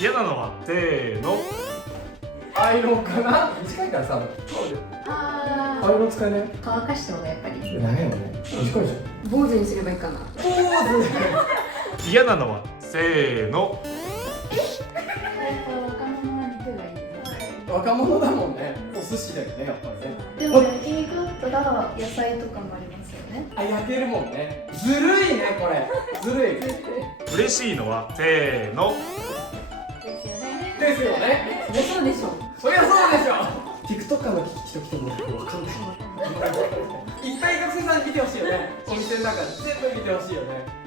嫌なのはせーの。アイロンかな。短いからさ、あアイロン使えない。乾かした方がやっぱりなんやろね。短いじゃん。坊主にすればいいかな。嫌なのはせーの。若者は肉がいいね。若者だもんね。お寿司だよね、やっぱりね。でも焼肉だったら野菜とかもありますよね。あ、焼けるもんね。ずるいね、これ。ずるい。嬉しいのはせーの。ですよね。ですよね。そうでしょ。そりゃそうでしょ。TikToker の人来てもわかんない。いっぱい学生さんに見てほしいよね。お店の中全部見てほしいよね。